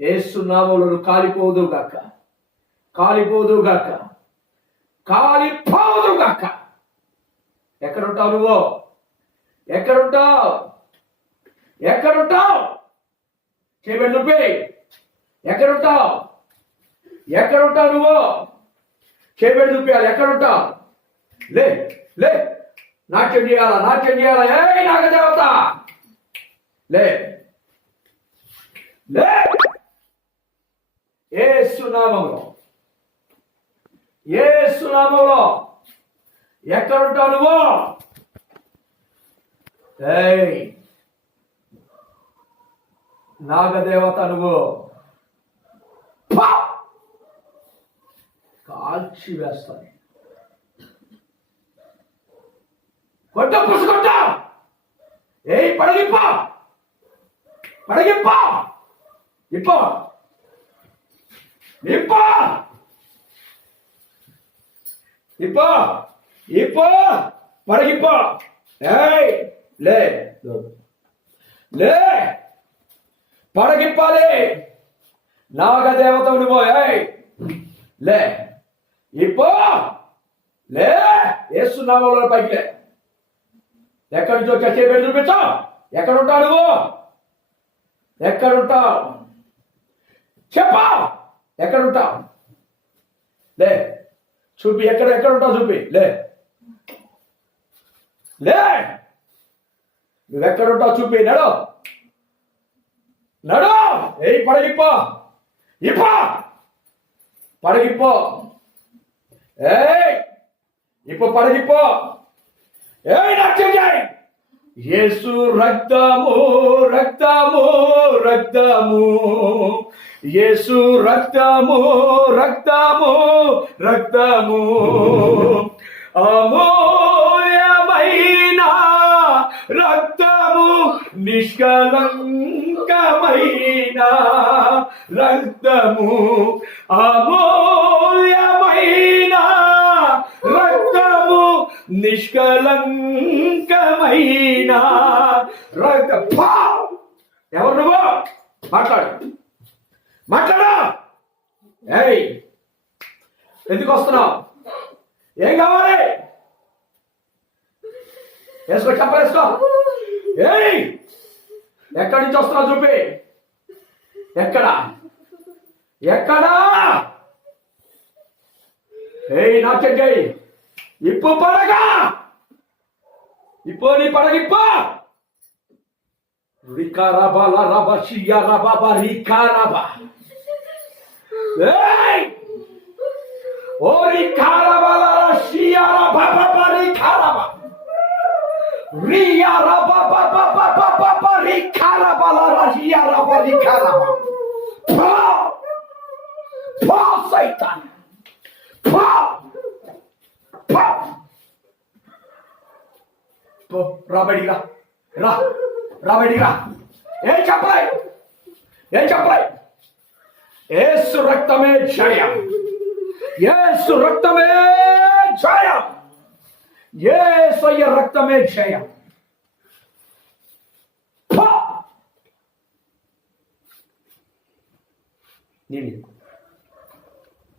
యేసు నామములో కాలిపోదుగాక, కాలిపోదుగాక, కాలిపోదుగాక. ఎక్కడుంటావు నువ్వు? ఎక్కడుంటావు? ఎక్కడుంటావు? చేయబడి నువ్వే ఎక్కడుంటావు? ఎక్కడుంటావు నువ్వు? చేయబడి చూపించాలి. ఎక్కడుంటావు? లే లే, నాట్యం చేయాలా, నాట్యం చేయాలా. ఏ నాగదేవత లే లే. యేసు నామములో, యేసు నామములో ఎక్కడుంటావు నువ్వు? ఏయ్ నాగదేవత నువ్వు కాల్చి వేస్తాను. కొట్ట పుసుకొట్ట. ఏయ్ పడగిప్ప, పడగిప్ప, ఇప్ప ఇప్ప ఇప్ప ఇప్ప, పడగిప్ప. ఏయ్ లే లే, పడగిప్పాలి. నాగదేవతవు నువ్వు. ఏయ్ లే, ఇప్పో లే. యేసు నామములో పైకి లే. ఎక్కడి నుంచి వచ్చా చేపెట్టి చూపించావు. ఎక్కడుంటావు నువ్వు? ఎక్కడుంటావు? చెప్పా, ఎక్కడుంటావు? లే, చూపి. ఎక్కడుంటావు చూపి. లే లే, నువ్వెక్కడుంటావు చూపి. నడు నడు. ఏయ్ పడగిప్పో, ఇప్ప, పడగిప్పో. ఏయ్ ఇప్పు, పడగిప్పో. ఏయ్ నాట్యం చేయి. యేసు రక్తము, రక్తము, రక్తము. యేసు రక్తము, రక్తము, రక్తము. అమూల్యమైన రక్తము, నిష్కలంకమైన రక్తము. అమూల్యమైన రక్తము, నిష్కలంకమైన రక్త. ఎవరు నువ్వు? మాట్లాడు, మాట్లాడా. ఏయ్ ఎందుకు వస్తున్నావు? ఏం కావాలి? వేసుకో, చెప్పలేసుకో. ఏయ్ ఎక్కడి నుంచి వస్తున్నావు చూపి. ఎక్కడా? ఎక్కడా? ఏయ్ నాట్యం చేయి. ఇప్పు పడగా, ఇప్పు నీ పడగిప్ప. రికారాబా లారాబా షియారాబా రికారాబా. ఏయ్ ఓ రికారాబా లారా షియారాబా రికారాబా. రియారాబా బాబా రికారాబా లారా షియారాబా రికారాబా. పా సైతాన్, పా పా. రాబడిరా, రా రాబడిరా. ఏం చెప్పాలి? ఏం చెప్పాలి? యేసు రక్తమే జయం, యేసు రక్తమే జయం, యేసయ్య రక్తమే జయం. నేను